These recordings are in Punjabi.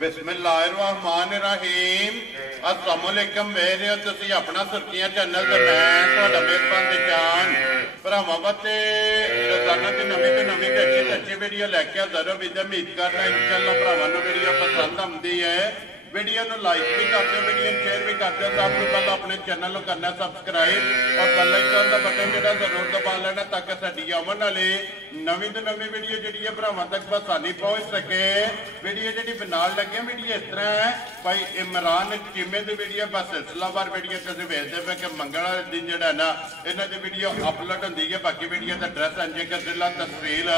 बिस्मिल्लाहिर्रहमानिर्रहीम अस्सलाम वालेकुम मेरे तुसी अपना सुर्खियां चैनल ते मैं तुहाडा मेजबान निशान भरावां वास्ते रोजाना दी नवीं तो नवीं ते अच्छी वीडियो लैके हाज़र हो। उम्मीद करना इंशाअल्लाह भरावां नूं वीडियो पसंद आउंदी है। वीडियो नूं लाइक भी कर दो, वीडियो शेयर भी कर दो। सब तो पहले अपने चैनल को करना सब्सक्राइब और बेल आइकन का बटन जो जरूर दबा लेना ताकि साडी आने वाली नवीं तो नवीं वीडियो जी भरावां तक आसानी पहुँच सके। वीडियो जी बनाने लगे वीडियो इस तरह है भाई इमरान चीमे की वीडियो बस सिलसिलावार वीडियो तुम वेखते पे कि मंगल दिन जोड़ा ना इन्हों की वीडियो अपलोड होंगी है। बाकी वीडियो का एड्रैस अंजे का जिला तहसील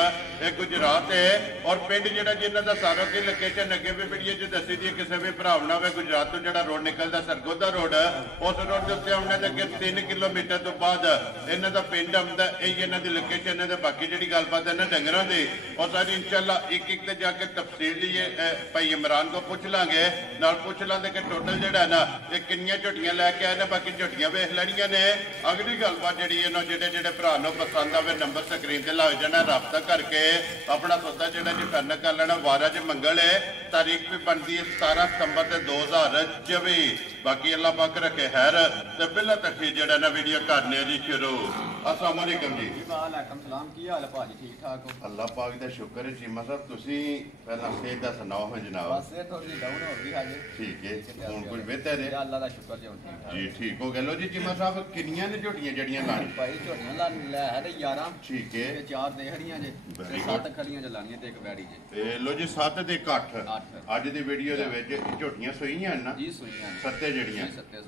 गुजरात है और पिंड जो जिन्हों का सारों की लोकेशन अगे भी वीडियो च दसी दी किसी भी भरावना वे गुजरात तो जो रोड निकलता सरगोदा रोड उस रोड के उत्ते आने अगे 3 किलोमीटर तो बाद इन्हों का पिंड आता। यही इन्हों की लोकेशन है। बाकी जी गलबात है ना डंगरों की और सारी इंशाअल्लाह एक जाके तफसीली भाई इमरान को पूछ लांगे नाल पूछ लांगे कि टोटल जोड़ा ना ये किनिया झोटियां लैके आए ने। बाकी झोटियां वेख लैनियां ने। अगली गलबात जी जेडे भरा पसंद आवे नंबर स्क्रीन से लग जाना रबता करके अपना सौदा जो फाइनल कर लेना। वारा च मंगल है तारीख भी बनती है 17 सितंबर 2024। बाकी अल्लाह पाक रखे खैर ते बिल्ला तक जेड़ा ना वीडियो करने जी शुरू। अस्सलाम वालेकुम जी। वालेकुम सलाम। की हाल है भाजी? ठीक ठाक हो? अल्लाह पाक दा शुक्र है। चीमा साहब तुसी पहला सेहत दा सुनाओ है जनाब। बस ये थोड़ी डाउन हो गई हाजे। ठीक है हुन कुछ बेहतर है? अल्लाह दा शुक्र है हुन ठीक ठाक जी ठीक हो गया। लो जी चीमा साहब किनियां ने झोटियां जड़ियां लानी? भाई झोटियां ला ले है ते 11 ठीक है ते 4 देहड़ियां जे ते 7 खड़ियां जे लानियां ते एक बैड़ी जे। लो जी 7 ते 8 अज दी वीडियो दे विच झोटियां सोईयां ना जी सोईयां सत्ते जड़ियां।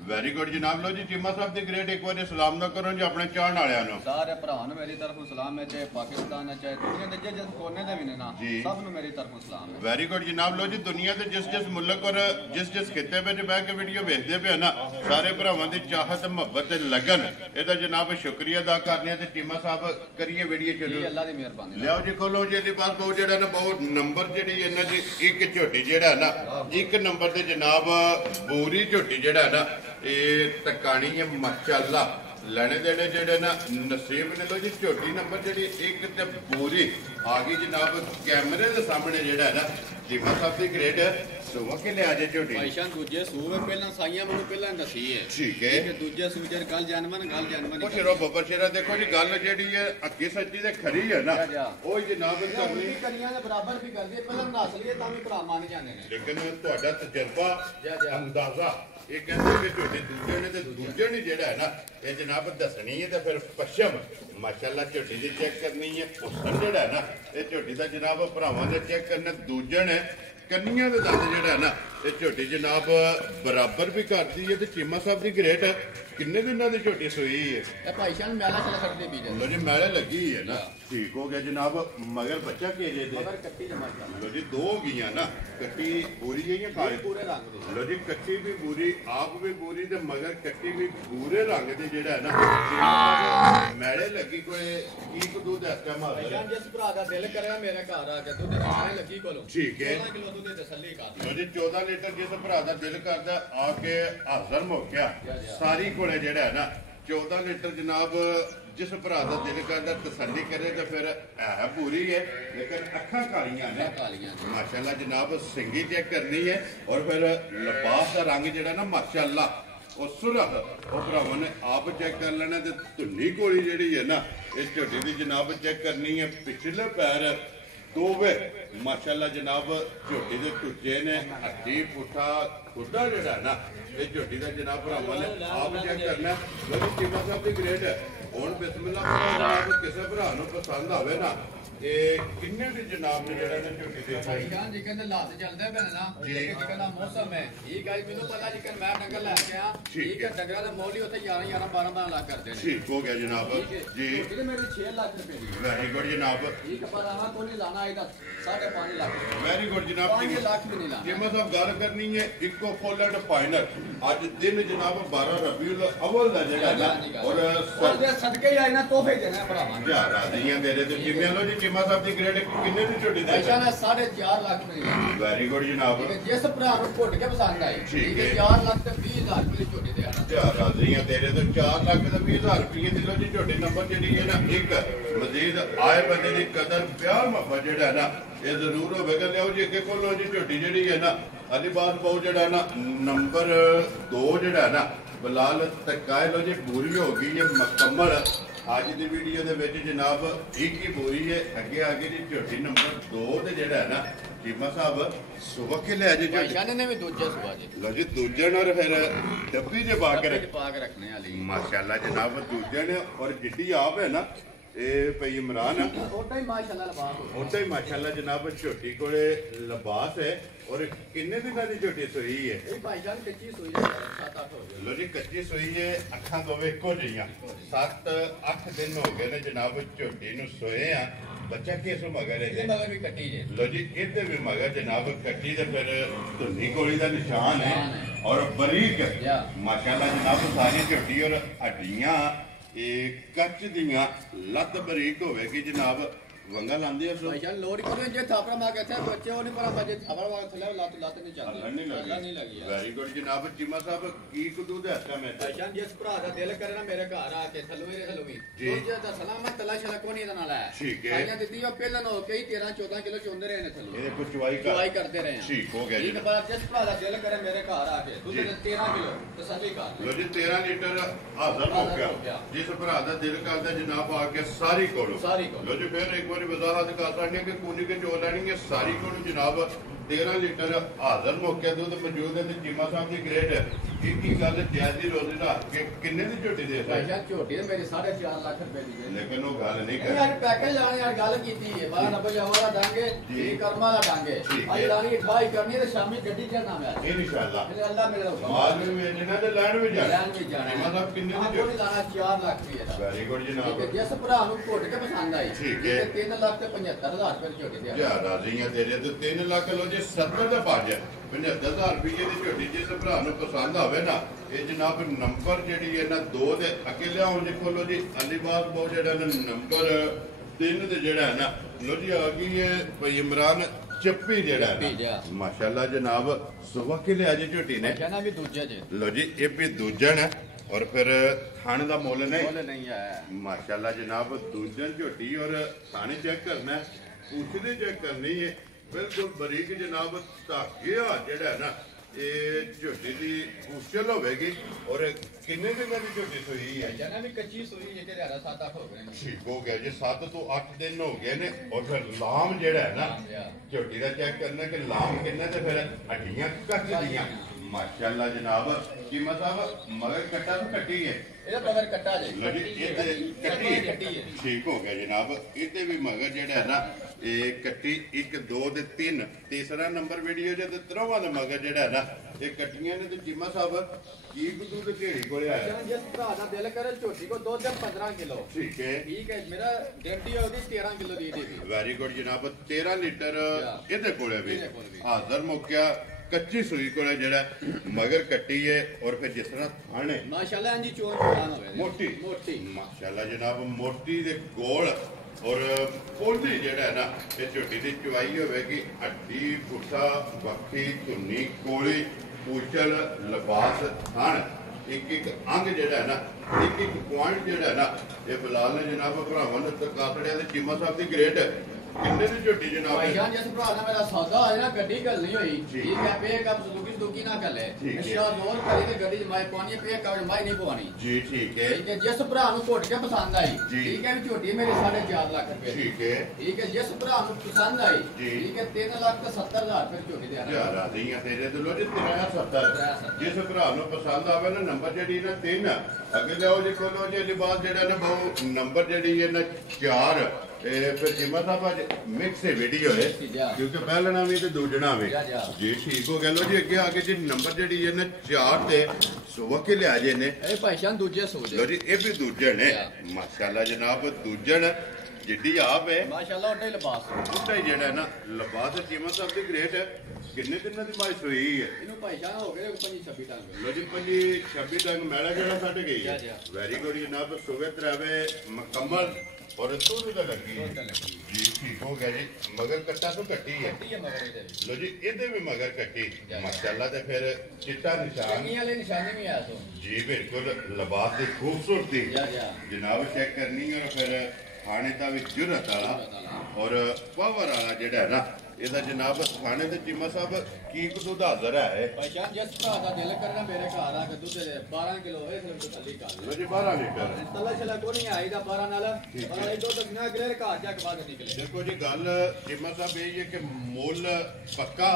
वेरी गुड जनाब। लो जी चीमा साहब दी ग्रेट एक बार सलाम ना करो जी अपने चाहण वालियां नु। सारे भरावां नु मेरी तरफों सलाम है। चाहे पाकिस्तान है चाहे दुनिया दे जिस कोने दे भी ने ना सब नु मेरी तरफों सलाम है। वेरी गुड जनाब। लो जी दुनिया दे जिस मुल्क और जिस खिते विच बैठ के वीडियो वेखदे पे ना सारे भरावां दी चाहत मुहब्बत ते लगन एदा जनाब शुक्रिया अदा करने ते चीमा साहब करिए वीडियो चलो। अल्लाह दी मेहरबानी। लियाओ जी खोलो जी इहदे पास बहुत जेड़ा ना बहुत नंबर जेड़ी इन्हां दी एक झोटी जेड़ा ना एक नंबर ते जनाब बूरी झोटी जेड़ा ना ये टकानी है माशाअल्लाह लेने देने जेडे ना नसीब ने। लो जी झोटी नंबर जी एक ते पूरी आ गई जनाब कैमरे के सामने जेड़ा है ना चीमा साहब की ग्रेड सुवा के लिया जे झोटी भाईशान दूजे सूवे पहला साइयां मैनू पहला दसी है। ठीक है दूजे सूजर गल जानवन कुछ रो बबर शेरा देखो जी गल जेडी है अक्की सच्ची ते खरी है ना ओ जनाब करनी करियां दे बराबर भी कर दिए पहला नस्लिए तां भी भरा मान जाने ने। लेकिन ਤੁਹਾਡਾ तजर्बा अंदाजा ये कहते कि झोटी दूजे ने ते दूजे ने जेड़ा है ना ये जनाब दसनी है तो फिर पश्चिम माशाअल्लाह झोटी दी चेक करनी है उसन जेड़ा है ना ये झोटी दा जनाब भरावां दे चेक करना दूजे ने कन्नियां दे दंद जेड़ा है ना ये झोटी जनाब बराबर भी करती है। तो चीमा साहब की ग्रेट किन्ने दिनों की झोटी सोई है? भाईशान मैला चला सकते भी लो जी मैले लगी है ना ठीक हो गया जनाब। मगर बच्चा के जे मगर कट्टी जमा लो जी दो गईया ना कट्टी पूरी है या काली? पूरे रंग दी। लो जी कट्टी भी पूरी आप भी पूरी ते मगर कट्टी भी पूरे रंग दी जेड़ा है ना मैले लगी कोई एक दूध ऐसा मार भाईशान जिस भरा दा दिल करे मेरे घर आ के दूध खाने लगी कोलो ठीक है 14 किलो दूध तसल्ली कर। लो जी 14 लीटर जिस भरा दा दिल करदा आके हाजिर मौका सारी कोले जेड़ा है ना 14 लीटर जनाब जिस भरा का दिल करता तसल्ली करे तो फिर है पूरी है लेकिन अखा कालियां ने माशाअल्लाह जनाब सिंगी चेक करनी है और फिर लिबास का रंग जो ना माशाअल्लाह और सुरख वो भरावां ने आप चेक कर लेना। तो धुन्नी गोली जी है ना इस झोटी की जनाब चेक करनी है पिछले पैर दोवे माशाअल्लाह जनाब झोटी के टुचे ने हड्डी पुठा खुदा जोड़ा ना ये झोटी का जनाब भरावां ने आप चेक करना। चीमा साहब की ग्रेड हुण बिस्मिल्लाह किसी भरा पसंद आवे ना किन्ने दी जनाब ने जेड़ा ने झोटी दे भाईजान जी कहंदे लात चलदे पे ना लेकिन जी कहंदा मौसम है ठीक है मेनू पता जी कि मैं डंगर ला के आ ठीक है डंगरा दा मोल ही उथे 11 12 लाख करदे ने। ठीक हो गया जनाब जी ये मेरी 6 लाख रुपए दी। वेरी गुड जनाब ठीक पर हां कोई लाना है 5.5 लाख। वेरी गुड जनाब 5 लाख भी नहीं लाना। चीमा साहब गल करनी है इको फुल एंड फाइनल आज दिन जनाब 12 रबीउल अव्वल दा जेड़ा और सदके ही आए ना तोहफे देने भरावां जा राजियां दे दे। तो जिम्मे लो जी चीमा साहब की ग्रेड किन्ने दी झोटी दे? भाईजान 4.5 लाख में। वेरी गुड जनाब जिस भरा नु घुट के पसंद आई ठीक है 4 लाख ते 20 हज़ार रुपए झोटी दे आना। जा राजियां तेरे तो 4 लाख ते 20 हज़ार रुपए दी लो जी झोटी नंबर जेडी है ना एक मजीद आए बंदे दी कदर प्यार मोहब्बत जेड़ा है ना ये जरूर होगा। लियाओ जी अगे खोलो जी झोटी जेडी है ना ਅਲੀਬਾਸ ਬਹੁ ਜਿਹੜਾ ਨਾ ਨੰਬਰ 2 ਜਿਹੜਾ ਨਾ ਬਲਾਲ ਤਕਾਇ ਲੋ ਜੀ ਪੂਰੀ ਹੋ ਗਈ ਹੈ ਮੁਕੰਮਲ। ਅੱਜ ਦੀ ਵੀਡੀਓ ਦੇ ਵਿੱਚ ਜਨਾਬ ਇੱਕ ਹੀ ਬੋਰੀ ਹੈ, ਅੱਗੇ ਆ ਗਈ ਜੀ ਝੋਟੀ ਨੰਬਰ 2 ਤੇ ਜਿਹੜਾ ਨਾ ਚੀਮਾ ਸਾਹਿਬ ਸੁਬਹ ਕੇ ਲੈ ਜੇ ਭਾਈਜਾਨ ਨੇ ਵੀ ਦੂਜੇ ਸੁਬਾ ਜੀ ਲੋ ਜੀ ਦੂਜੇ ਨਾਲ ਫਿਰ ਡੱਬੀ ਦੇ ਪਾ ਕੇ ਰੱਖਣੇ ਵਾਲੀ ਮਾਸ਼ਾਅੱਲਾ ਜਨਾਬ ਦੂਜੇ ਨੇ ਔਰ ਜਿੱਡੀ ਆਪ ਹੈ ਨਾ ਇਹ ਭਈ ਇਮਰਾਨ ਉਹਦਾ ਹੀ ਮਾਸ਼ਾਅੱਲਾ ਲਬਾਸ ਉਹਦਾ ਹੀ ਮਾਸ਼ਾਅੱਲਾ ਜਨਾਬ ਝੋਟੀ ਕੋਲੇ ਲਿਬਾਸ ਹੈ। ਔਰ ਕਿੰਨੇ ਦਿਨਾਂ ਦੀ ਝੋਟੀ ਸੋਈ ਹੈ? ਇਹ ਭਾਈਜਾਨ ਕੱਚੀ ਸੋਈ 7-8 ਹੋ ਗਏ। ਲੋ ਜੀ ਕੱਚੀ ਸੋਈ ਹੈ, ਅੱਖਾਂ ਦੋਵੇਂ ਇੱਕੋ ਜਿਹੀਆਂ 7-8 ਦਿਨ ਹੋ ਗਏ ਨੇ ਜਨਾਬ ਝੋਟੀ ਨੂੰ ਸੋਏ ਆ। ਬੱਚਾ ਕਿਸ ਨੂੰ ਮਗਰ ਇਹ ਹੈ ਮਗਰ ਵੀ ਕੱਟੀ ਜੇ ਲੋ ਜੀ ਇਹਦੇ ਵੀ ਮਗਰ ਜਨਾਬ ਕੱਟੀ ਤੇ ਫਿਰ ਧੁੰਨੀ ਕੋਲੀ ਦਾ ਨਿਸ਼ਾਨ ਹੈ ਔਰ ਬਰੀਕ ਮਾਸ਼ਾਅੱਲਾ ਜਨਾਬ ਸਾਰੀ ਝੋਟੀ ਔਰ ਹੱਡੀਆਂ ਇਹ ਕੱਚ ਦੀਆਂ ਲੱਤ ਬਰੀਕ ਹੋਵੇਗੀ ਜਨਾਬ। ਵੰਗਾ ਲਾਂਦੇ ਆ ਸੋ ਭਾਈਜਾਨ ਲੋੜ ਕੋਈ ਜੇ ਥਾਪੜਾ ਮਾਰ ਕੇ ਇੱਥੇ ਬੱਚੇ ਉਹ ਨਹੀਂ ਪਰ ਬੱਚੇ ਥਾਪੜਾ ਮਾਰ ਥੱਲੇ ਲੱਤ ਨਹੀਂ ਚੱਲਦੀ ਨਹੀਂ ਲੱਗੀ ਵੈਰੀ ਗੁੱਡ ਜਨਾਬ। ਚੀਮਾ ਸਾਹਿਬ ਕੀ ਕੁਦੂ ਦਾ ਹੱਕਾ ਮੈਂ ਭਾਈਜਾਨ ਜਿਸ ਭਰਾ ਦਾ ਦਿਲ ਕਰੇ ਨਾ ਮੇਰੇ ਘਰ ਆ ਕੇ ਥੱਲੋਂ ਜੀ। ਜੇ ਦਾ ਸਲਾਮਤ ਤਲਾ ਸ਼ਲਕ ਨਹੀਂ ਇਹਦੇ ਨਾਲ ਹੈ ਠੀਕ ਹੈ। ਭਾਈਆਂ ਦਿੱਤੀ ਉਹ ਪਹਿਲਾਂ ਹੋ ਕਈ 13-14 ਕਿਲੋ ਚੁੰਦੇ ਰਹੇ ਨੇ ਥੱਲੋਂ ਇਹਦੇ ਕੋ ਚੁਆਈ ਕਰਦੇ ਰਹੇ ਠੀਕ ਹੋ ਗਿਆ ਜੀ। ਇੱਕ ਵਾਰ ਜਿਸ ਭਰਾ ਦਾ ਦਿਲ ਕਰੇ ਮੇਰੇ ਘਰ ਆ ਕੇ ਦੁੱਧ ਦੇ 13 ਕਿਲੋ ਤਸੱਲੀ ਕਰ ਲੋ ਜੀ 13 ਲੀਟਰ ਹਾਜ਼ਰ ਹੋ ਗਿਆ। ਜਿਸ ਭਰਾ ਦਾ ਦਿਲ ਕਰਦਾ ਜਨਾਬ ਆ ਕੇ ਸਾਰੀ ਕੋਲੋਂ ਲੋ ਜੀ ਫਿਰ ਇੱਕ ਵਾਰੀ ਵਜ਼ਾਹਤ ਕਰ ਸਕਦੇ ਕਿ ਕੂਨੀ ਕੇ ਚੋ ਲੈਣੀ ਹੈ ਸਾਰੀ ਕੋਲੋਂ ਜਨਾਬ 13 ਲੀਟਰ ਹਾਜ਼ਰ ਮੌਕੇ ਦੁੱਧ ਮੌਜੂਦ ਹੈ ਤੇ ਚੀਮਾ ਸਾਹਿਬ ਦੀ ਗ੍ਰੇਡ ਕੀ ਗੱਲ ਜਾਇਜ਼ ਰੋਜ਼ੀ ਦਾ ਕਿ ਕਿੰਨੇ ਦੀ ਝੋਟੀ ਦੇ ਭਾਈਆ ਝੋਟੀ ਤੇ ਮੇਰੀ 4.5 ਲੱਖ ਰੁਪਏ ਦੀ ਹੈ ਲੇਕਿਨ ਉਹ ਗੱਲ ਨਹੀਂ ਕਰ ਯਾਰ ਪੈਕੇਜ ਲਾਣੇ ਯਾਰ ਗੱਲ ਕੀਤੀ ਹੈ 1290 ਵਾਲਾ ਡਾਂਗੇ ਜੀ ਕਰਮਾ ਦਾ ਡਾਂਗੇ ਅੱਜ ਲਾਣੀ 28 ਕਰਨੀ ਤੇ ਸ਼ਾਮੀ ਗੱਡੀ ਚੜਨਾ ਮੈਂ ਇਨਸ਼ਾਅੱਲਾ ਮੇਰੇ ਅੱਲਾ ਮੇਰੇ ਹੁਕਮ ਮਾਲ ਵੀ ਵੇਚਣਾ ਤੇ ਲੈਣ ਵੀ ਜਾਣਾ ਚੀਮਾ ਸਾਹਿਬ ਕਿੰਨੇ ਦੀ ਝੋਟੀ ਲਾਣਾ 4 ਲੱਖ ਰੁਪਏ ਦਾ ਵੈਰੀ ਗੁੱਡ ਜਨਾਬ। ਜਿਸ ਭਰਾ ਨੂੰ ਘੁੱਟ ਕੇ ਪਸੰਦ ਆਈ ਠੀਕ ਹੈ 3 ਲੱਖ ਤੇ 75000 ਰੁਪਏ ਦੀ ਝੋਟੀ ਦੇ ਯਾ ਰਾਜ਼ੀਆਂ ਤੇਰੇ ਤੇ 3 ਲੱਖ ਲੋ ਜੇ 70 ਦਾ ਪਾ ਜਾ 75000 ਰੁਪਏ ਦੀ ਝੋਟੀ ਜਿਸ ਭਰਾ ਨੂੰ ਪਸੰਦ ਆਵੇ ਨਾ ਇਹ ਜਨਾਬ ਨੰਬਰ ਜਿਹੜੀ ਹੈ ਨਾ 2 ਦੇ ਅੱਗੇ ਲਿਆਓ ਦੇਖੋ ਲੋ ਜੀ ਅਲੀਬਾਗ ਬਹੁ ਜਿਹੜਾ ਨਾ ਨੰਬਰ 3 ਤੇ ਜਿਹੜਾ ਹੈ ਨਾ ਲੋ ਜੀ ਆ ਗਈ ਹੈ ਭਈ ਇਮਰਾਨ ਚੱਪੀ ਜਿਹੜਾ ਹੈ ਮਾਸ਼ਾਅੱਲਾ ਜਨਾਬ ਸੁਬਹ ਕੇ ਲਿਆ ਜੇ ਝੋਟੀ ਨੇ ਕਹਿੰਦਾ ਵੀ ਦੂਜਾ ਜੇ ਲੋ ਜੀ ਇਹ ਵੀ ਦੂਜਣ ਹੈ ਔਰ ਫਿਰ ਥਾਣੇ ਦਾ ਮੁੱਲ ਨਹੀਂ ਹੈ ਮਾਸ਼ਾਅੱਲਾ ਜਨਾਬ ਦੂਜਣ ਝੋਟੀ ਔਰ ਥਾਣੇ ਚੈੱਕ ਕਰਨਾ ਪੁੱਛਦੇ ਚੈੱਕ ਕਰਨੀ ਹੈ ਬਿਲਕੁਲ ਬਰੀਕ ਜਨਾਬ ਧਾਗਿਆ ਜਿਹੜਾ ਨਾ ਇਹ ਝੋਟੀ ਦੀ ਉਛਲ ਹੋਵੇਗੀ ਔਰ ਕਿੰਨੇ ਦਿਨਾਂ ਦੀ ਝੋਟੀ ਸੋਈ ਹੈ ਜਨਾ ਵੀ ਕੱਚੀ ਸੋਈ ਜੇ ਤੇ 7-8 ਹੋ ਗਏ ਨੇ ਠੀਕ ਹੋ ਗਿਆ ਜੀ 7 ਤੋਂ 8 ਦਿਨ ਹੋ ਗਏ ਨੇ ਔਰ ਫਿਰ ਲਾਮ ਜਿਹੜਾ ਹੈ ਨਾ ਝੋਟੀ ਦਾ ਚੈੱਕ ਕਰਨਾ ਕਿ ਲਾਮ ਕਿੰਨਾ ਤੇ ਫਿਰ ਹੱਡੀਆਂ ਕੱਚ ਦੀਆਂ ਮਾਸ਼ਾਅੱਲਾ ਜਨਾਬ ਕੀਮਤ ਸਾਹਿਬ ਮਗਰ ਕੱਟਾ ਤੋਂ ਕੱਟੀ ਹੈ ਇਹਦਾ ਮਗਰ ਕੱਟਾ ਜੇ ਲੋ ਜੀ ਇਹ ਤੇ ਕੱਟੀ ਹੈ ਠੀਕ ਹੋ ਗਿਆ ਜਨਾਬ। ਇਹਦੇ ਵੀ ਮਗਰ ਜਿਹੜਾ ਹੈ ਨਾ ਇਹ ਕੱਟੀ 1 2 ਤੇ 3 ਤੀਸਰਾ ਨੰਬਰ ਵੀਡੀਓ ਜੇ ਤੇ ਤਰਵਾਂ ਦਾ ਮਗਰ ਜਿਹੜਾ ਹੈ ਨਾ ਇਹ ਕੱਟੀਆਂ ਨੇ ਤੇ ਚੀਮਾ ਸਾਹਿਬ ਕੀ ਗੁੱਦੂ ਤੇ ਢੇੜੀ ਕੋਲੇ ਆਇਆ ਜਿਸ ਭਰਾ ਦਾ ਦਿਲ ਕਰੇ ਝੋਟੀ ਕੋ ਦੁੱਧ 15 ਕਿਲੋ ਠੀਕ ਹੈ ਮੇਰਾ ਗਰੰਟੀ ਹੈ ਉਹਦੀ 13 ਕਿਲੋ ਦੀ ਇਹਦੀ ਵੀ ਵੈਰੀ ਗੁੱਡ ਜਨਾਬ 13 ਲੀਟਰ ਇਹਦੇ ਕੋਲੇ ਵੀ ਹਾਜ਼ਰ ਮੁੱਕਿਆ ਕੱਚੀ ਸੂਈ ਕੋਲੇ ਜਿਹੜਾ ਮਗਰ ਕੱਟੀ ਹੈ ਔਰ ਫਿਰ ਜਿਸ ਤਰ੍ਹਾਂ ਥਾਣੇ ਮਾਸ਼ਾਅੱਲਾ ਇੰਜੀ ਚੋਣ ਚੋਣ ਹੋਵੇ ਮੋਟੀ ਮਾਸ਼ਾਅੱਲਾ ਜਨਾਬ ਮੋਟੀ ਦੇ ਗੋਲ ਔਰ ਪੋਲੀ ਜਿਹੜਾ ਹੈ ਨਾ ਇਹ ਝੋਟੀ ਦੀ ਚਵਾਈ ਹੋਵੇਗੀ ਹੱਡੀ ਪੁੱਠਾ ਵੱਖੀ ਧੁੰਨੀ ਕੋਲੀ ਪੂਛਲ ਲਿਬਾਸ ਥਣ ਇੱਕ ਅੰਗ ਜਿਹੜਾ ਹੈ ਨਾ ਇੱਕ ਪੁਆਇੰਟ ਜਿਹੜਾ ਹੈ ਨਾ ਇਹ ਬਲਾਲ ਨੇ ਜਨਾਬ ਭਰਾਵਾਂ ਨੇ ਕਾਤੜਿਆਂ ਦੇ ਚੀਮਾ ਸਾਹਿਬ ਦੀ ਗ੍ਰੇਡ ਕਿੰਨੇ ਦੀ ਝੋਟੀ ਜਨਾਬ ਭਾਈਜਾਨ ਜਿਸ ਭਰਾ ਨਾਲ ਮੇਰਾ ਸੌਦਾ ਹੋਇਆ ਨਾ ਗੱਡੀ ਗੱਲ ਨਹੀਂ ਹੋਈ ਠੀਕ ਹੈ ਪੇ ਕਬ ਦੁਕੀ ਨਾ ਕਰ ਲੈ ਅੱਛਾ ਜ਼ੋਰ ਕਰੀ ਤੇ ਗੱਡੀ ਮਾਈ ਪਾਣੀ ਪੇ ਕਬ ਮਾਈ ਨਹੀਂ ਪਵਾਣੀ ਜੀ ਠੀਕ ਹੈ ਜਿਸ ਭਰਾ ਨੂੰ ਘੁੱਟ ਕੇ ਪਸੰਦ ਆਈ ਠੀਕ ਹੈ ਵੀ ਝੋਟੀ ਮੇਰੇ 4.5 ਲੱਖ ਰੁਪਏ ਠੀਕ ਹੈ ਜਿਸ ਭਰਾ ਨੂੰ ਪਸੰਦ ਆਈ ਠੀਕ ਹੈ 3,70,000 ਰੁਪਏ ਝੋਟੀ ਦੇ ਆਣਾ ਯਾਰ ਆਦੀਆਂ ਤੇਰੇ ਤੋਂ ਲੋ ਜੀ 370 ਜਿਸ ਭਰਾ ਨੂੰ ਪਸੰਦ ਆਵੇ ਨਾ ਨੰਬਰ ਜਿਹੜੀ ਨਾ 3 ਅੱਗੇ ਜਾਓ ਜੇ ਕੋਲੋਂ ਜੇ ਲਿਬਾਸ ਜਿਹੜਾ ਨਾ ਬਹੁ ਨੰਬਰ ਜਿਹੜੀ ਹੈ ਨਾ 4 ਇਹ ਫਿਰ ਚੀਮਾ ਸਾਹਿਬ ਅੱਜ ਮਿਕਸ ਵੀਡੀਓ ਹੈ ਕਿਉਂਕਿ ਪਹਿਲਣਾ ਵੀ ਤੇ ਦੂਜਣਾ ਵੀ ਜੀ ਠੀਕ ਹੋ ਗਿਆ ਲੋ ਜੀ ਅੱਗੇ ਆ ਕੇ ਜੀ ਨੰਬਰ ਜਿਹੜੀ ਹੈ ਨਾ 4 ਤੇ ਸੁਬਹ ਕੇ ਲਿਆ ਜੇ ਨੇ ਇਹ ਭਾਈਜਾਨ ਦੂਜੇ ਸੋਚ ਲੋ ਜੀ ਇਹ ਵੀ ਦੂਜਣ ਹੈ ਮਾਸ਼ਾਅੱਲਾ ਜਨਾਬ ਦੂਜਣ ਜਿੱਡੀ ਆਪ ਹੈ ਮਾਸ਼ਾਅੱਲਾ ਉਹਦਾ ਹੀ ਲਿਬਾਸ ਉਹਦਾ ਹੀ ਜਿਹੜਾ ਨਾ ਲਿਬਾਸ ਚੀਮਾ ਸਾਹਿਬ ਦੀ ਗ੍ਰੇਟ ਕਿੰਨੇ ਦਿਨਾਂ ਦੀ ਮਾਈ ਸੋਈ ਹੈ ਇਹਨੂੰ ਭਾਈਜਾਨ ਹੋ ਗਏ 25-26 ਟੰਗ ਲੋ ਜੀ 25-26 ਟੰਗ ਮੈਲਾ ਜਿਹੜਾ ਛੱਡ ਗਈ ਹੈ ਵੈਰੀ ਗੁੱਡ ਜਨਾਬ ਸੁਬਹ ਤਰਾਵੇ ਮੁਕੰਮਲ ਔਰ ਤੂੰ ਤਾਂ ਲੱਗੀ ਜੀ ਠੀਕ ਹੋ ਗਿਆ ਜੀ ਮਗਰ ਕੱਟਾ ਤੋਂ ਕੱਟੀ ਹੈ ਲੋ ਜੀ ਇਹਦੇ ਵੀ ਮਗਰ ਕੱਟੀ ਮਾਸ਼ਾਅੱਲਾ ਤੇ ਫਿਰ ਚਿੱਟਾ ਨਿਸ਼ਾਨ ਵਾਲੇ ਨਿਸ਼ਾਨੇ ਵੀ ਆ ਸੋ ਜੀ ਬਿਲਕੁਲ ਲਿਬਾਸ ਦੀ ਖੂਬਸੂਰਤੀ ਜਨਾਬ ਚੈੱਕ ਕਰਨੀ ਔਰ ਫਿਰ ਖਾਣੇ ਦਾ ਵੀ ਜੁਰਤ ਵਾਲਾ ਔਰ ਪਾਵਰ ਵਾਲਾ ਜਿਹੜਾ ਨਾ ਇਹਦਾ ਜਨਾਬ ਖਾਣੇ ਤੇ ਚੀਮਾ ਸਾਹਿਬ ਕੀ ਦੁੱਧ ਹਾਜ਼ਰ ਹੈ ਭਾਈਜਾਨ ਜਿਸ ਭਰਾ ਦਾ ਦਿਲ ਕਰਨਾ ਮੇਰੇ ਘਰ ਆ ਕੇ ਦੁੱਧ ਦੇ 12 ਕਿਲੋ ਇਹ ਸਿਰਫ ਤਸੱਲੀ ਕਰ ਲੋ ਜੀ 12 ਲੀਟਰ ਤੱਲਾ ਛਲਾ ਕੋ ਨਹੀਂ ਆਈਦਾ 12 ਨਾਲ ਪਰ ਇਹ ਦੁੱਧ ਬਿਨਾ ਗਲੇ ਘਰ ਜਾ ਕੇ ਬਾਅਦ ਨਿਕਲੇ ਦੇਖੋ ਜੀ ਗੱਲ ਚੀਮਾ ਸਾਹਿਬ ਇਹ ਹੈ ਕਿ ਮੁੱਲ ਪੱਕਾ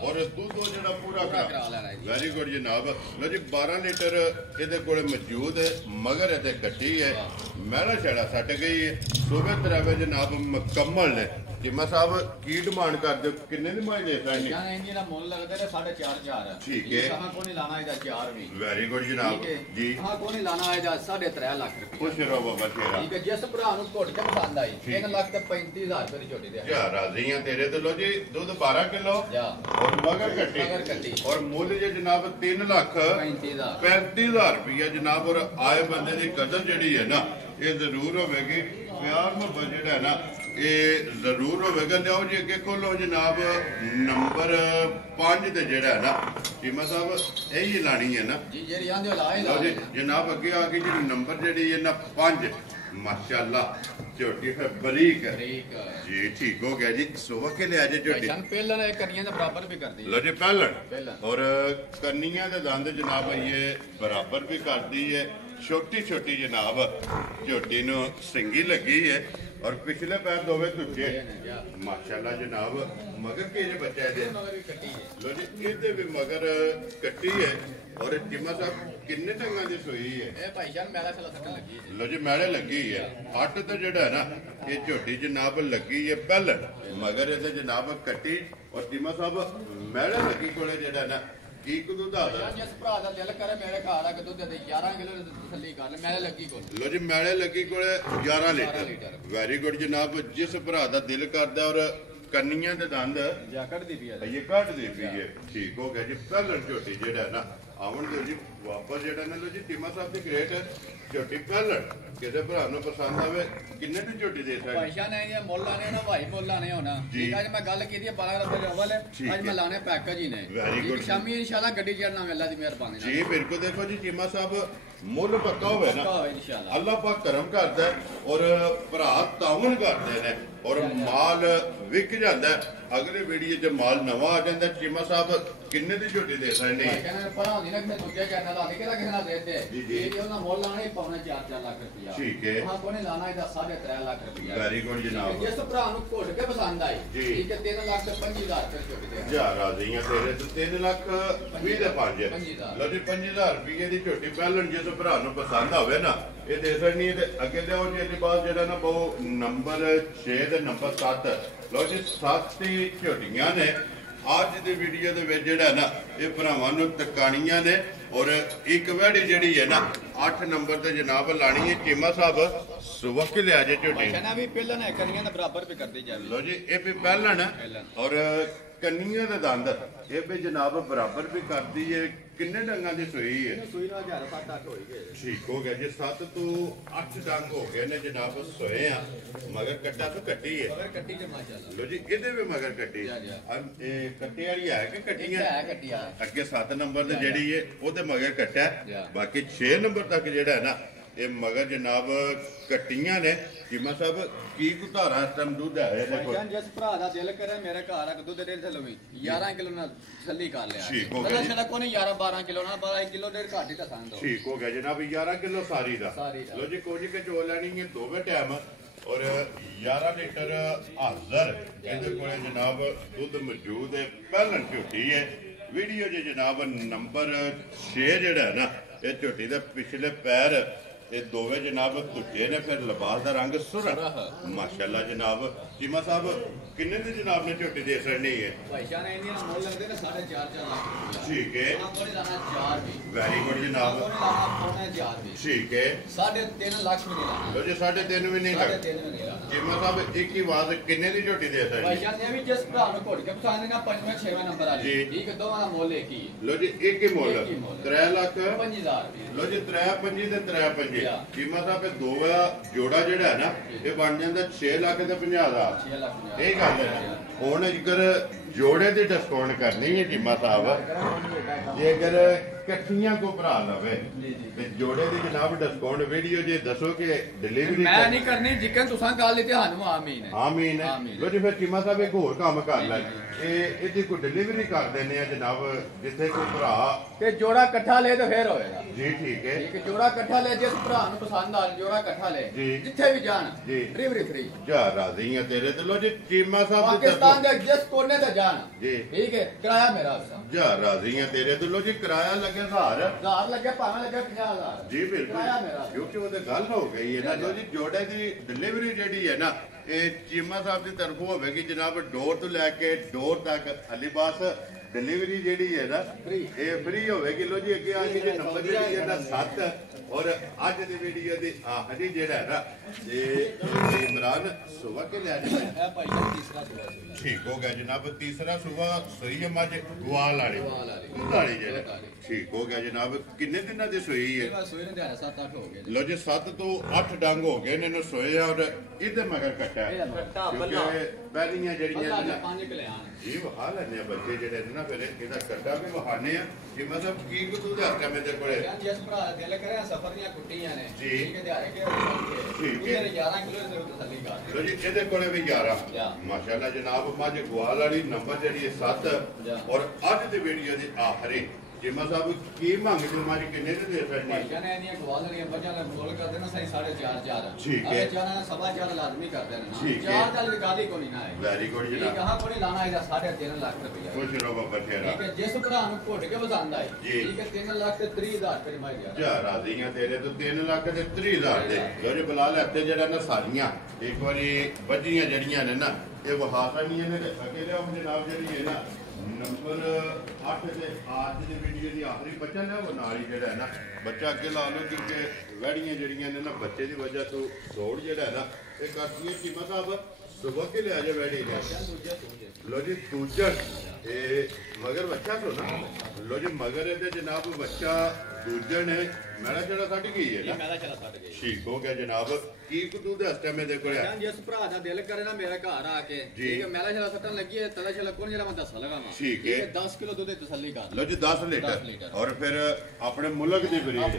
ਔਰ ਦੁੱਧ ਜਿਹੜਾ ਪੂਰਾ ਕਰਾ ਲੈਣਾ ਜੀ ਵੈਰੀ ਗੁੱਡ ਜਨਾਬ ਲੋ ਜੀ 12 ਲੀਟਰ ਇਹਦੇ ਕੋਲੇ ਮੌਜੂਦ ਹੈ ਮਗਰ ਇਹਦੇ ਕੱਟੀ ਹੈ ਮਹਿਲਾ ਛੜਾ ਛੱਡ ਗਈ ਹੈ ਸੂਬੇ ਤਰਾਵੇ ਜਨਾਬ ਮੁਕੰਮਲ ਨੇ ਚੀਮਾ ਸਾਹਿਬ ਕੀ ਡਿਮਾਂਡ ਕਰਦੇ ਹੋ ਕਿੰਨੇ ਦੀ ਮਾਈ ਦੇ ਸਕਦੇ ਯਾਰ ਇੰਜ ਦਾ ਮੁੱਲ ਲੱਗਦਾ ਤੇ 4.5 ਠੀਕ ਹੈ ਕਹਾਂ ਕੋ ਨਹੀਂ ਲਾਣਾ ਇਹਦਾ 4 ਵੀ ਵੈਰੀ ਗੁੱਡ ਜਨਾਬ ਜੀ ਹਾਂ ਕੋ ਨਹੀਂ ਲਾਣਾ ਇਹਦਾ 3.5 ਲੱਖ ਰੁਪਏ ਖੁਸ਼ ਰਹੋ ਬਾਬਾ ਸ਼ੇਰਾ ਠੀਕ ਹੈ ਜਿਸ ਭਰਾ ਨੂੰ ਘੁੱਟ ਕੇ ਪਸੰਦ ਆਈ 3 ਲੱਖ ਤੇ 35000 ਰੁਪਏ ਦੀ ਝੋਟੀ ਦੇ ਕਿਆ ਰਾਜ਼ੀ ਆ ਤੇਰੇ ਤੇ ਲੋ ਜੀ ਦੁੱਧ 12 ਕਿਲੋ ਜਾ ਔਰ ਮਗਰ ਕੱਟੀ ਔਰ ਮੁੱਲ ਜੇ ਜਨਾਬ 3 ਲੱਖ 35000 ਰੁਪਇਆ ਜਨਾਬ ਔਰ ਆਏ ਬੰਦੇ ਦੀ ਕਦਰ ਜਿਹੜੀ ਹੈ ਨਾ ਇਹ ਜ਼ਰੂਰ ਹੋਵੇਗੀ ਪਿਆਰ ਮੁਹੱਬਤ ਜਿਹੜਾ ਹੈ ਨਾ ਇਹ ਜ਼ਰੂਰ ਹੋਵੇਗਾ ਲਿਆਓ ਜੀ ਅੱਗੇ ਖੋਲੋ ਜਨਾਬ ਨੰਬਰ 5 ਤੇ ਜਿਹੜਾ ਹੈ ਨਾ ਚੀਮਾ ਸਾਹਿਬ ਇਹੀ ਲਾਣੀ ਹੈ ਨਾ ਜੀ ਜਿਹੜੀ ਆਂਦੇ ਲਾਏ ਲਓ ਜੀ ਜਨਾਬ ਅੱਗੇ ਆ ਗਈ ਜਿਹੜੀ ਨੰਬਰ ਜਿਹੜੀ ਹੈ ਨਾ 5 ਮਾਸ਼ਾਅੱਲਾ ਝੋਟੀ ਹੈ ਬਰੀਕ ਜੀ ਠੀਕ ਹੋ ਗਿਆ ਜੀ ਸੁਬਹ ਕੇ ਲਿਆ ਜੇ ਝੋਟੀ ਭਾਈਜਾਨ ਪਹਿਲਾਂ ਇਹ ਕਰੀਆਂ ਦੇ ਬਰਾਬਰ ਵੀ ਕਰਦੀ ਲੋ ਜੀ ਪਹਿਲਣ ਔਰ ਕੰਨੀਆਂ ਦੇ ਦੰਦ ਜਨਾਬ ਇਹ ਬਰਾਬਰ ਵੀ ਕਰਦੀ ਹੈ ਛੋਟੀ ਛੋਟੀ ਜਨਾਬ ਝੋਟੀ ਨੂੰ ਸਿੰਗੀ ਲੱਗੀ ਹੈ ਔਰ ਪਿਛਲੇ ਪੈਰ ਦੋਵੇਂ ਤੁੱਜੇ ਮਾਸ਼ਾਅੱਲਾ ਜਨਾਬ ਮਗਰ ਕੇ ਜੇ ਬੱਚਾ ਇਹਦੇ ਲੋ ਜੀ ਇਹਦੇ ਵੀ ਮਗਰ ਕੱਟੀ ਹੈ ਔਰ ਚੀਮਾ ਸਾਹਿਬ ਕਿੰਨੇ ਢੰਗਾਂ ਦੀ ਸੋਈ ਹੈ ਇਹ ਭਾਈਜਾਨ ਮੈਲਾ ਚਲਾ ਸਕਣ ਲੱਗੀ ਹੈ ਲੋ ਜੀ ਮੈਲੇ ਲੱਗੀ ਹੈ 8 ਤੇ ਜਿਹੜਾ ਹੈ ਨਾ ਇਹ ਝੋਟੀ ਜਨਾਬ ਲੱਗੀ ਹੈ ਪਹਿਲਣ ਮਗਰ ਇਹਦੇ ਜਨਾਬ ਕੱਟੀ ਔਰ ਚੀਮਾ ਸਾਹਿਬ ਮੈਲੇ ਲੱਗੀ ਕੋਲੇ ਜਿਹੜਾ ਨਾ ਕੀ ਦੁੱਧ ਆਦਾ ਜਿਸ ਭਰਾ ਦਾ ਦਿਲ ਕਰੇ ਮੇਰੇ ਘਰ ਆ ਕੇ ਦੁੱਧ ਦੇ 11 ਕਿਲੋ ਦੀ ਤਸੱਲੀ ਕਰ ਲੈ ਮੈਲੇ ਲੱਗੀ ਕੋਲ ਲੋ ਜੀ ਮੈਲੇ ਲੱਗੀ ਕੋਲੇ 11 ਲੀਟਰ ਵੈਰੀ ਗੁੱਡ ਜਨਾਬ ਜਿਸ ਭਰਾ ਦਾ ਦਿਲ ਕਰਦਾ ਔਰ ਕੰਨੀਆਂ ਦੇ ਦੰਦ ਜਾ ਕੱਢਦੀ ਪਈ ਹੈ ਇਹ ਕੱਢਦੀ ਪਈ ਹੈ ਠੀਕ ਹੋ ਗਿਆ ਜੀ ਪਹਿਲਣ ਝੋਟੀ ਜਿਹੜਾ ਨਾ ਆਵਣ ਦਿਓ ਜੀ ਵਾਪਸ ਜਿਹੜਾ ਨਾ ਲੋ ਜੀ ਚੀਮਾ ਸਾਹਿਬ ਦੀ ਗ੍ਰੇਟ ਝੋਟੀ ਪਹਿਲਣ ਕਿਸੇ ਭਰਾ ਨੂੰ ਪਸੰਦ ਆਵੇ ਕਿੰਨੇ ਦੀ ਝੋਟੀ ਦੇ ਸਕਦੇ ਭਾਈਜਾਨ ਇਹ ਮੁੱਲ ਲਾਣੇ ਨਾ ਭਾਈ ਮੁੱਲ ਲਾਣੇ ਹੋਣਾ ਠੀਕ ਅੱਜ ਮੈਂ ਗੱਲ ਕੀਤੀ 12 ਰੁਪਏ ਅਵਲ ਅੱਜ ਮੈਂ ਲਾਣੇ ਪੈਕੇਜ ਹੀ ਨੇ ਠੀਕ ਸ਼ਾਮੀ ਇਨਸ਼ਾਅੱਲਾ ਗੱਡੀ ਚੜਨਾ ਅੱਲਾ ਦੀ ਮਿਹਰਬਾਨੀ ਨਾਲ ਜੀ ਬਿਲਕੁਲ ਦੇਖੋ ਜੀ ਚੀਮਾ ਸਾਹਿਬ ਮੁੱਲ ਪੱਕਾ ਹੋਵੇ ਨਾ ਇਨਸ਼ਾਅੱਲਾ ਅੱਲਾਹ ਪਾਕ ਕਰਮ ਕਰਦਾ ਔਰ ਭਰਾ ਤਾਵਨ ਕਰਦੇ ਨੇ ਔਰ ਮਾਲ ਵਿਕ ਜਾਂਦਾ ਅਗਲੇ ਵੀਡੀਓ 'ਚ ਮਾਲ ਨਵਾਂ ਆ ਜਾਂਦਾ ਚੀਮਾ ਸਾਹਿਬ ਕਿੰਨੇ ਦੀ ਝੋਟੀ ਦੇ ਸਕਦੇ ਨੇ ਕਹਿੰਦੇ ਪੜਾ ਹੁੰਦੀ ਨਾ ਕਿ ਦੂਜੇ ਚੈਨਲ ਆ ਕਿਹੜਾ ਕਿਸੇ ਨਾਲ ਦੇ ਇਹ ਉਹਨਾਂ ਮੁੱਲ ਲਾਣੇ ਪਾਉਣਾ 4 ਲੱਖ ਰੁਪਇਆ ਠੀਕ ਹੈ ਹਾਂ ਕੋਨੇ ਲਾਣਾ ਇਹਦਾ 3.5 ਲੱਖ ਰੁਪਇਆ ਵੈਰੀ ਗੁੱਡ ਜਨਾਬ ਜਿਸ ਭਰਾ ਨੂੰ ਘੁੱਟ ਕੇ ਪਸੰਦ ਆਈ ਠੀਕ ਹੈ 3 ਲੱਖ ਤੇ 25000 ਰੁਪਏ ਝੋਟੀ ਦੇ ਜਾ ਰਾਜ਼ੀਆਂ ਤੇਰੇ ਤੇ 3 ਲੱਖ 20 ਦੇ 5 ਲੋ ਜੀ 25000 ਰੁਪਏ ਦੀ ਝੋਟੀ ਪਹਿਲਣ ਜਿਸ ਭਰਾ ਨੂੰ ਪਸੰਦ ਆਵੇ ਨਾ ਇਹ ਦੇ ਸਕਣੀ ਤੇ ਅੱਗੇ ਲਿਆਓ ਜੀ ਇਹਦੇ ਬਾਅਦ ਜਿਹੜਾ ਨਾ ਉਹ ਨੰਬਰ 6 ਤੇ ਨੰਬਰ 7 ਲੋ ਜੀ 7 ਹੀ ਝੋਟੀਆਂ ਨੇ ਅੱਜ ਦੀ ਵੀਡੀਓ ਦੇ ਵਿੱਚ ਜਿਹੜਾ ਨਾ ਇਹ ਭਰਾਵਾਂ ਨੂੰ ਟਿਕਾਣੀਆਂ ਨੇ ਔਰ ਇੱਕ ਵੈੜੀ ਜਿਹੜੀ ਹੈ ਨਾ 8 ਨੰਬਰ ਤੇ ਜਨਾਬ ਲਾਣੀ ਹੈ ਚੀਮਾ ਸਾਹਿਬ ਸੁਬਹ ਕੇ ਲਿਆ ਜੇ ਝੋਟੀ ਕਹਿੰਦਾ ਵੀ ਪਹਿਲਾਂ ਨਾ ਕੰਨੀਆਂ ਦਾ ਬਰਾਬਰ ਵੀ ਕਰਦੇ ਜਾਵੇ ਲੋ ਜੀ ਇਹ ਵੀ ਪਹਿਲਣ ਔਰ ਕੰਨੀਆਂ ਦੇ ਦੰਦ ਇਹ ਵੀ ਜਨਾਬ ਬਰਾਬਰ ਵੀ ਕਰਦੀ ਹੈ ਕਿੰਨੇ ਡੰਗਾਂ ਦੀ ਸੂਈ ਹੈ ਸੂਈ ਨੂੰ 1000 8 ਹੋਈ ਗਏ ਠੀਕ ਹੋ ਗਿਆ ਜੀ 7 ਤੋਂ 8 ਡੰਗ ਹੋ ਗਏ ਨੇ ਜਨਾਬ ਸੋਏ ਆ ਮਗਰ ਕੱਟਾ ਤੋਂ ਕੱਟੀ ਹੈ ਮਗਰ ਕੱਟੀ ਤੇ ਮਾਸ਼ਾਅੱਲਾ ਲੋ ਜੀ ਇਹਦੇ ਵੀ ਮਗਰ ਕੱਟੀ ਇਹ ਕੱਟੇ ਵਾਲੀ ਹੈ ਕਿ ਕੱਟੀਆਂ ਹੈ ਕੱਟੀਆਂ ਅੱਗੇ 7 ਨੰਬਰ ਤੇ ਜਿਹੜੀ ਹੈ ਉਹਦੇ ਮਗਰ ਕੱਟਾ ਬਾਕੀ 6 ਨੰਬਰ ਤੱਕ ਜਿਹੜਾ ਹੈ ਨਾ ਇਹ ਮਗਰ ਜਨਾਬ ਕੱਟੀਆਂ ਨੇ ਚੀਮਾ ਸਾਹਿਬ ਕੀ ਧਾਰਾ ਇਸ ਟਾਈਮ ਦੁੱਧ ਹੈ ਇਹਦੇ ਕੋਲ ਜਿਸ ਭਰਾ ਦਾ ਦਿਲ ਕਰੇ ਮੇਰੇ ਘਰ ਆ ਕੇ ਦੁੱਧ ਦੇ ਥੱਲੇ 11 ਕਿਲੋ ਨਾਲ ਥੱਲੀ ਕਰ ਲਿਆ ਠੀਕ ਹੋ ਗਿਆ ਜਿਹੜਾ ਕੋਈ 11 12 ਕਿਲੋ ਨਾਲ 12 ਕਿਲੋ ਡੇਢ ਘੱਟ ਹੀ ਤਾਂ ਸੰਦ ਠੀਕ ਹੋ ਗਿਆ ਜਨਾਬ 11 ਕਿਲੋ ਸਾਰੀ ਦਾ ਲੋ ਜੀ ਕੁਝ ਕੇ ਚੋ ਲੈਣੀ ਹੈ ਦੋਵੇਂ ਟਾਈਮ ਔਰ 11 ਲੀਟਰ ਹਾਜ਼ਰ ਇਹਦੇ ਕੋਲੇ ਜਨਾਬ ਦੁੱਧ ਮੌਜੂਦ ਹੈ ਪਹਿਲਣ ਝੋਟੀ ਹੈ ਵੀਡੀਓ 'ਚ ਜਨਾਬ ਨੰਬਰ 6 ਜਿਹੜਾ ਹੈ ਨਾ ਇਹ ਝੋਟੀ ਦੇ ਪਿਛਲੇ ਪੈਰ ਇਹ ਦੋਵੇਂ ਜਨਾਬ ਤੁੱਕੇ ਨੇ ਫਿਰ ਲਿਬਾਸ ਦਾ ਰੰਗ ਸੁਰਖ ਮਾਸ਼ਾਅੱਲਾ ਜਨਾਬ ਚੀਮਾ ਸਾਹਿਬ ਕਿੰਨੇ ਦੀ ਜਨਾਬ ਨੇ ਝੋਟੀ ਦੇ ਸਕਣੀ ਹੈ ਭਾਈਜਾਨ ਇਹਨੇ ਮੁੱਲ ਲੱਗਦੇ ਨੇ 4.5 ਲੱਖ ਠੀਕ ਹੈ ਕੋਲੇ ਲਾਣਾ 4 ਵੀ ਵੈਰੀ ਗੁੱਡ ਜਨਾਬ ਕੋਲੇ ਲਾਣਾ ਪੌਣਾ 4 ਵੀ ਠੀਕ ਹੈ 3.5 ਲੱਖ ਵੀ ਨਹੀਂ ਲਾਣਾ ਲੋ ਜੀ 3.5 ਵੀ ਨਹੀਂ ਲੱਗ 3.5 ਵੀ ਨਹੀਂ ਲਾਣਾ ਚੀਮਾ ਸਾਹਿਬ ਇੱਕ ਹੀ ਆਵਾਜ਼ ਕਿੰਨੇ ਦੀ ਝੋਟੀ ਦੇ ਸਕਣੀ ਭਾਈਜਾਨ ਇਹ ਵੀ ਜਿਸ ਭਰਾ ਨੂੰ ਘੁੱਟ ਕੇ ਪਸੰਦ ਨਾ 5ਵਾਂ 6ਵਾਂ ਨੰਬਰ ਵਾਲੀ ਠੀਕ ਦੋਵਾਂ ਦਾ ਮੁੱਲ ਇੱਕ ਹੀ ਲੋ ਜੀ ਇੱਕ ਹੀ ਮੁੱਲ 3 ਲੱਖ 5000 ਲੋ ਜੀ 3.5 ਤੇ 3.5 ਚੀਮਾ ਸਾਹਿਬ ਇਹ ਦੋਵਾ ਜੋੜਾ ਜਿਹੜਾ ਹੈ ਨਾ ਇਹ ਬਣ ਜਾਂਦਾ 6 ਲੱਖ ਤੇ 50,000 6 ਲੱਖ ਇਹ ਗੱਲ ਹੈ ਹੁਣ ਜੇਕਰ ਜੋੜੇ ਦੀ ਡਿਸਕਾਊਂਟ ਕਰਨੀ ਹੈ ਚੀਮਾ ਸਾਹਿਬ ਜੇਕਰ ਇਕੱਠੀਆਂ ਕੋ ਭਰਾ ਲਵੇ ਤੇ ਜੋੜੇ ਦੀ ਜਨਾਬ ਡਿਸਕਾਊਂਟ ਵੀਡੀਓ ਜੇ ਦੱਸੋ ਕਿ ਡਿਲੀਵਰੀ ਮੈਂ ਨਹੀਂ ਕਰਨੀ ਜਿੱਕਨ ਤੁਸੀਂ ਗੱਲ ਲਈ ਤੁਹਾਨੂੰ ਆਮੀਨ ਹੈ ਆਮੀਨ ਹੈ ਲੋ ਜੀ ਫਿਰ ਚੀਮਾ ਸਾਹਿਬ ਇੱਕ ਹੋਰ ਕੰਮ ਕਰ ਲੈ ਇਹਦੀ ਕੋਈ ਡਿਲੀਵਰੀ ਕਰ ਦਿੰਦੇ ਆ ਜਨਾਬ ਜਿੱਥੇ ਕੋਈ ਭਰਾ ਤੇ ਜੋੜਾ ਇਕੱਠਾ ਲੈ ਤਾਂ ਫੇਰ ਹੋਏਗਾ ਜੀ ਠੀਕ ਹੈ ਇੱਕ ਜੋੜਾ ਇਕੱਠਾ ਲੈ ਜਿਸ ਭਰਾ ਨੂੰ ਪਸੰਦ ਆ ਜੋੜਾ ਇਕੱਠਾ ਲੈ ਜਿੱਥੇ ਵੀ ਜਾਣ ਡਿਲੀਵਰੀ ਫ੍ਰੀ ਜਾ ਰਾਜ਼ੀ ਆ ਤੇਰੇ ਤੇ ਲੋ ਜੀ ਚੀਮਾ ਸਾਹਿਬ ਪਾਕਿਸਤਾਨ ਦੇ ਜਿਸ ਕੋਨੇ ਤੇ ਜਾਣ ਜੀ ਠੀਕ ਹੈ ਕਿਰਾਇਆ ਮੇਰਾ ਜਾ ਰਾਜ਼ੀ ਆ ਤੇਰੇ ਤੇ ਲੋ ਜੀ ਕਿਰਾਇਆ ਲੱਗੇ 1000 ਲੱਗੇ ਭਾਵੇਂ ਲੱਗੇ 50000 ਜੀ ਬਿਲਕੁਲ ਕਿਉਂਕਿ ਉਹਦੇ ਗੱਲ ਹੋ ਗਈ ਹੈ ਨਾ ਲੋ ਜੀ ਜੋੜੇ ਦੀ ਡਿਲੀਵਰੀ ਜਿਹੜੀ ਹੈ ਨਾ ਇਹ ਚੀਮਾ ਸਾਹਿਬ ਦੀ ਤਰਫੋਂ ਹੋਵੇਗੀ ਜਨਾਬ ਡੋਰ ਤੋਂ ਲੈ ਕੇ ਡੋਰ ਤੱਕ ਅਲੀਬਾਸ ਡਿਲੀਵਰੀ ਜਿਹੜੀ ਹੈ ਨਾ ਇਹ ਫ੍ਰੀ ਹੋਵੇਗੀ ਲੋ ਜੀ ਅੱਗੇ ਆ ਕੇ ਜੇ ਨੰਬਰ ਜਿਹੜੀ ਹੈ ਨਾ 7 ਔਰ ਅੱਜ ਦੀ ਵੀਡੀਓ ਦੀ ਆਖਰੀ ਜਿਹੜਾ ਹੈ ਨਾ ਇਹ ਇਮਰਾਨ ਸੁਬਾ ਕੇ ਲੈ ਜਾਣਾ ਇਹ ਭਾਈ ਜੀ ਤੀਸਰਾ ਸੁਬਾ ਠੀਕ ਹੋ ਗਿਆ ਜਨਾਬ ਤੀਸਰਾ ਸੁਬਾ ਸਹੀ ਮੱਝ ਗਵਾਲ ਵਾਲੀ ਜਿਹੜਾ ਠੀਕ ਹੋ ਗਿਆ ਜਨਾਬ ਕਿੰਨੇ ਦਿਨਾਂ ਦੀ ਸੋਈ ਹੈ ਸੋਈ ਨੇ ਦਿਹਾੜਾ 7-8 ਹੋ ਗਏ ਲੋ ਜੀ 7 ਤੋਂ 8 ਡੰਗ ਹੋ ਗਏ ਨੇ ਇਹਨੂੰ ਸੋਏ ਔਰ ਇਹਦੇ ਮਗਰ ਕੱਟਾ ਕਿਉਂਕਿ ਪਹਿਲੀਆਂ ਜਿਹੜੀਆਂ ਨੇ 5 ਕਲਿਆਣ ਜੀ ਵਹਾ ਲੈਣੇ ਬੱਚੇ ਜਿਹੜੇ ਨੇ ਨਾ ਫਿਰ ਇਹਦਾ ਕੱਟਾ ਵੀ ਵਹਾਨੇ ਆ ਕਿ ਮਤਲਬ ਕੀ ਕੋ ਤੂੰ ਦੱਸ ਕੇ ਮੇਰੇ ਕੋਲੇ ਜਿਸ ਭਰਾ ਦਿਲ ਕਰਿਆ ਸਫਰ ਦੀਆਂ ਕੁੱਟੀਆਂ ਨੇ ਠੀਕ ਹੈ ਦਿਹਾੜੇ ਕੇ ਠੀਕ ਹੈ 11 ਕਿਲੋ ਦੇ ਤਸੱਲੀ ਕਰ ਲੋ ਜੀ ਇਹਦੇ ਕੋਲੇ ਵੀ 11 ਮਾਸ਼ਾਅੱਲਾ ਜਨਾਬ ਮੱਝ ਗਵਾਲ ਵਾਲੀ ਨੰਬਰ ਜਿਹੜੀ ਹੈ 7 ਔਰ ਅੱਜ ਦੀ ਵੀਡੀਓ ਦੀ ਆਖਰੀ ਜਿਮਾ ਸਾਹਿਬ ਕੀ ਮੰਗ ਜੋ ਮੱਝ ਕਿੰਨੇ ਦੇ ਦੇ ਸਕਦੇ ਭਾਈਆਂ ਨੇ ਇਹਦੀਆਂ ਗਵਾਲ ਦੀਆਂ ਬੱਚਾਂ ਦਾ ਮੁੱਲ ਕਰਦੇ ਨਾ ਸਹੀ 4.5 ਠੀਕ ਹੈ ਚਾਰਾਂ ਸਵਾ ਚਾਰ ਲਾਜ਼ਮੀ ਕਰਦੇ ਨੇ ਠੀਕ ਹੈ 4 ਚੱਲ ਗਾਦੀ ਕੋਈ ਨਾ ਹੈ ਵੈਰੀ ਗੁੱਡ ਜੀ ਕਹਾਂ ਕੋਈ ਲਾਣਾ ਇਹਦਾ 3.5 ਲੱਖ ਰੁਪਇਆ ਖੁਸ਼ ਰਹੋ ਬੱਬਰ ਤੇਰਾ ਠੀਕ ਹੈ ਜਿਸ ਭਰਾ ਨੂੰ ਘੁੱਟ ਕੇ ਪਸੰਦ ਆਏ ਠੀਕ ਹੈ 3 ਲੱਖ ਤੇ 30000 ਰੁਪਏ ਮਾਈ ਗਿਆ ਜਾ ਰਾਜ਼ੀਆਂ ਤੇਰੇ ਤੋਂ 3 ਲੱਖ ਤੇ 30000 ਦੇ ਲੋ ਜੀ ਬਲਾਲ ਇੱਥੇ ਜਿਹੜਾ ਨਾ ਸਾਰੀਆਂ ਇੱਕ ਵਾਰੀ ਵੱਜੀਆਂ ਜਿਹੜੀਆਂ ਨੇ ਨਾ ਇਹ ਵਹਾਤਾ ਨਹੀਂ ਇਹਨੇ ਅੱਗੇ ਲਿਆਓ ਜਨਾਬ ਜਿਹੜੀ ਹੈ ਨਾ ਨੰਬਰ 8 ਤੇ ਅੱਜ ਦੀ ਵੀਡੀਓ ਦੀ ਆਖਰੀ ਬੱਚਾ ਨਾ ਉਹ ਨਾਲ ਹੀ ਜਿਹੜਾ ਹੈ ਨਾ ਬੱਚਾ ਅੱਗੇ ਲਾ ਲਓ ਕਿਉਂਕਿ ਵੈੜੀਆਂ ਜਿਹੜੀਆਂ ਨੇ ਨਾ ਬੱਚੇ ਦੀ ਵਜ੍ਹਾ ਤੋਂ ਦੌੜ ਜਿਹੜਾ ਹੈ ਨਾ ਇਹ ਕਰਦੀ ਹੈ ਚੀਮਾ ਸਾਹਿਬ ਸੁਬਹ ਕੇ ਲਿਆ ਜਾ ਵੈੜੀ ਨੇ ਲੋ ਜੀ ਦੂਜਾ ਇਹ ਮਗਰ ਬੱਚਾ ਤੋਂ ਨਾ ਲੋ ਜੀ ਮਗਰ ਇਹਦੇ ਜਨਾਬ ਬੱਚਾ ਦੂਜੇ ਨੇ ਮੇਰਾ ਜਿਹੜਾ ਛੱਡ ਗਈ ਹੈ ਨਾ ਮੇਰਾ ਚਲਾ ਛੱਡ ਗਈ ਠੀਕ ਹੋ ਗਿਆ ਜਨਾਬ ਕੀ ਕੁ ਦੇ ਹਸਤੇ ਮੇਰੇ ਕੋਲ ਆ ਜਿਸ ਭਰਾ ਦਾ ਦਿਲ ਕਰੇ ਨਾ ਮੇਰੇ ਘਰ ਆ ਕੇ ਠੀਕ ਹੈ ਮੇਰਾ ਚਲਾ ਸੱਟਣ ਲੱਗੀ ਹੈ ਤਲਾ ਚਲਾ ਕੋਣ ਜਿਹੜਾ ਮੈਂ ਦੱਸ ਲਗਾਵਾਂ ਠੀਕ ਹੈ 10 ਕਿਲੋ ਦੁੱਧ ਦੀ ਤਸੱਲੀ ਕਰ ਲੋ ਜੀ 10 ਲੀਟਰ ਔਰ ਫਿਰ ਆਪਣੇ ਮੁਲਕ ਦੀ ਬਰੀਡ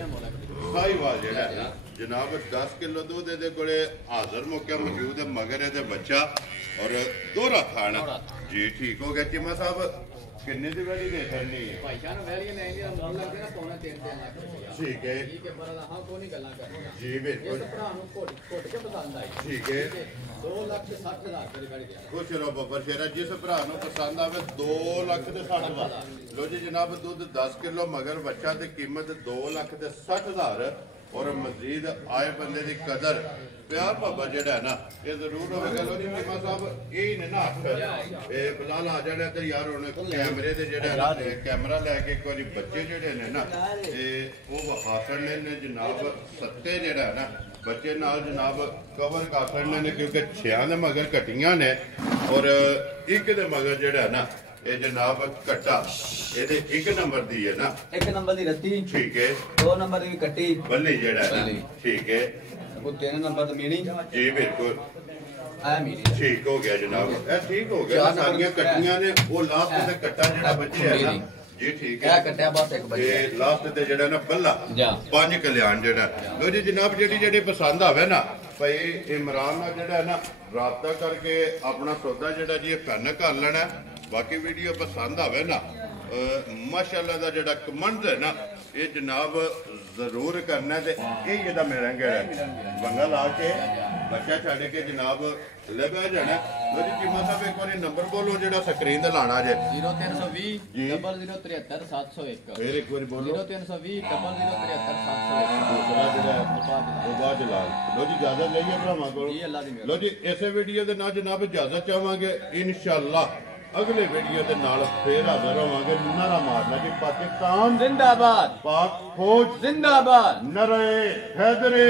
ਸਾਈਵਾਲ ਜਿਹੜਾ ਹੈ ਜਨਾਬ 10 ਕਿਲੋ ਦੁੱਧ ਇਹਦੇ ਕੋਲੇ ਹਾਜ਼ਰ ਮੌਕਾ ਮੌਜੂਦ ਹੈ ਮਗਰ ਇਹਦੇ ਬੱਚਾ ਔਰ ਦੋਹਰਾ ਖਾਣਾ ਜੀ ਠੀਕ ਹੋ ਗਿਆ ਚੀਮਾ ਸਾਹਿਬ ਕਿੰਨੇ ਦੀ ਵੈਲੀ ਦੇ ਕਰਨੀ ਹੈ ਭਾਈ ਜਾਨ ਵੈਲੀ ਨੇ ਇਹਦਾ ਮੁੱਲ ਲੱਗਦਾ ਨਾ ਪੌਣਾ 3 ਲੱਖ ਠੀਕ ਹੈ ਪਰ ਹਾਂ ਕੋਈ ਨਹੀਂ ਗੱਲਾਂ ਕਰਨੀਆਂ ਜੀ ਬਿਲਕੁਲ ਇਸ ਭਰਾ ਨੂੰ ਘੁੱਟ ਕੇ ਪਸੰਦ ਆਈ ਠੀਕ ਹੈ 2,60,000 ਰੁਪਏ ਬਣ ਗਿਆ ਖੁਸ਼ ਰਹੋ ਬੱਬਰ ਸ਼ੇਰਾ ਜਿਸ ਭਰਾ ਨੂੰ ਪਸੰਦ ਆਵੇ 2,60,000 ਲੋ ਜੀ ਜਨਾਬ ਦੁੱਧ 10 ਕਿਲੋ ਮਗਰ ਬੱਚਾ ਤੇ ਕੀਮਤ 2,60,000 ਔਰ ਮਜ਼ੀਦ ਆਏ ਬੰਦੇ ਦੀ ਕਦਰ ਪਿਆਰ ਬਾਬਾ ਜਿਹੜਾ ਹੈ ਨਾ ਇਹ ਜ਼ਰੂਰ ਹੋਵੇਗਾ ਲੋ ਜੀ ਚੀਮਾ ਸਾਹਿਬ ਇਹ ਨੇ ਨਾ ਇਹ ਬਲਾਲ ਆ ਜਾਣਾ ਤੇ ਯਾਰ ਹੁਣ ਕੈਮਰੇ ਦੇ ਜਿਹੜਾ ਕੈਮਰਾ ਲੈ ਕੇ ਇੱਕ ਵਾਰੀ ਬੱਚੇ ਜਿਹੜੇ ਨੇ ਨਾ ਇਹ ਉਹ ਵਹਾਸਣ ਨੇ ਜਨਾਬ ਸੱਤੇ ਜਿਹੜਾ ਹੈ ਨਾ ਬੱਚੇ ਨਾਲ ਜਨਾਬ ਕਵਰ ਕਰ ਸਕਦੇ ਨੇ ਕਿਉਂਕਿ 6 ਦੇ ਮਗਰ ਕੱਟੀਆਂ ਨੇ ਔਰ ਇੱਕ ਦੇ ਮਗਰ ਜਿਹੜਾ ਨਾ ਇਹ ਜਨਾਬ ਕੱਟਾ ਇਹਦੇ 1 ਨੰਬਰ ਦੀ ਹੈ ਨਾ 1 ਨੰਬਰ ਦੀ ਰੱਤੀ ਠੀਕ ਹੈ 2 ਨੰਬਰ ਦੀ ਕੱਟੀ ਬੱਲੀ ਜਿਹੜਾ ਹੈ ਨਾ ਠੀਕ ਹੈ ਉਹ 3 ਨੰਬਰ ਤੇ ਮੀਣੀ ਜੀ ਬਿਲਕੁਲ ਆ ਮੀਣੀ ਠੀਕ ਹੋ ਗਿਆ ਜਨਾਬ ਇਹ ਠੀਕ ਹੋ ਗਿਆ ਸਾਰੀਆਂ ਕੱਟੀਆਂ ਨੇ ਉਹ ਲਾਸਟ ਤੇ ਕੱਟਾ ਜਿਹੜਾ ਬੱਚੇ ਹੈ ਨਾ ਜੀ ਠੀਕ ਹੈ ਕੱਟਿਆ ਬਸ ਇੱਕ ਬੱਚਾ ਇਹ ਲਾਸਟ ਤੇ ਜਿਹੜਾ ਨਾ ਬੱਲਾ 5 ਕਲਿਆਣ ਜਿਹੜਾ ਲੋ ਜੀ ਜਨਾਬ ਜਿਹੜੀ ਪਸੰਦ ਆਵੇ ਨਾ ਭਾਈ ਇਮਰਾਨ ਨਾਲ ਜਿਹੜਾ ਹੈ ਨਾ ਰਾਬਤਾ ਕਰਕੇ ਆਪਣਾ ਸੌਦਾ ਜਿਹੜਾ ਜੀ ਇਹ ਪੈਨ ਕਰ ਲੈਣਾ ਬਾਕੀ ਵੀਡੀਓ ਪਸੰਦ ਆਵੇ ਨਾ ਮਾਸ਼ਾਅੱਲਾ ਦਾ ਜਿਹੜਾ ਕਮੈਂਟ ਹੈ ਨਾ ਇਹ ਜਨਾਬ ਜ਼ਰੂਰ ਕਰਨਾ ਤੇ ਇਹ ਇਹਦਾ ਮਿਲਾਂਗੇ ਬੰਗਾ ਲਾ ਕੇ ਬੱਚਾ ਛੱਡ ਕੇ ਜਨਾਬ ਲੈ ਬੈ ਜਾਣਾ ਲੋ ਜੀ ਚੀਮਾ ਸਾਹਿਬ ਇੱਕ ਵਾਰੀ ਨੰਬਰ ਬੋਲੋ ਜਿਹੜਾ ਸਕਰੀਨ ਤੇ ਲਾਣਾ ਜੇ 0320 0073 701 ਫਿਰ ਇੱਕ ਵਾਰੀ ਬੋਲੋ 0320 0073 701 ਦੂਸਰਾ ਜਿਹੜਾ ਬਾਅਦ ਲਾਲ ਲੋ ਜੀ ਇਜਾਜ਼ਤ ਲਈਏ ਭਰਾਵਾਂ ਕੋਲ ਜੀ ਅੱਲਾ ਦੀ ਮਿਹਰ ਲੋ ਜੀ ਇਸੇ ਵੀਡੀਓ ਦੇ ਨਾਲ ਜਨਾਬ ਇਜਾਜ਼ਤ ਚਾਹਾਂਗੇ ਇਨਸ਼ਾਅੱਲਾ ਅਗਲੇ ਵੀਡੀਓ ਦੇ ਨਾਲ ਫੇਰ ਹਾਜ਼ਰ ਹੋਵਾਂਗੇ ਨਾਰਾ ਮਾਰਨਾ ਜੀ ਪਾਕਿਸਤਾਨ ਜ਼ਿੰਦਾਬਾਦ ਪਾਕ ਫੌਜ ਜ਼ਿੰਦਾਬਾਦ ਨਰੇ ਹੈਦਰੇ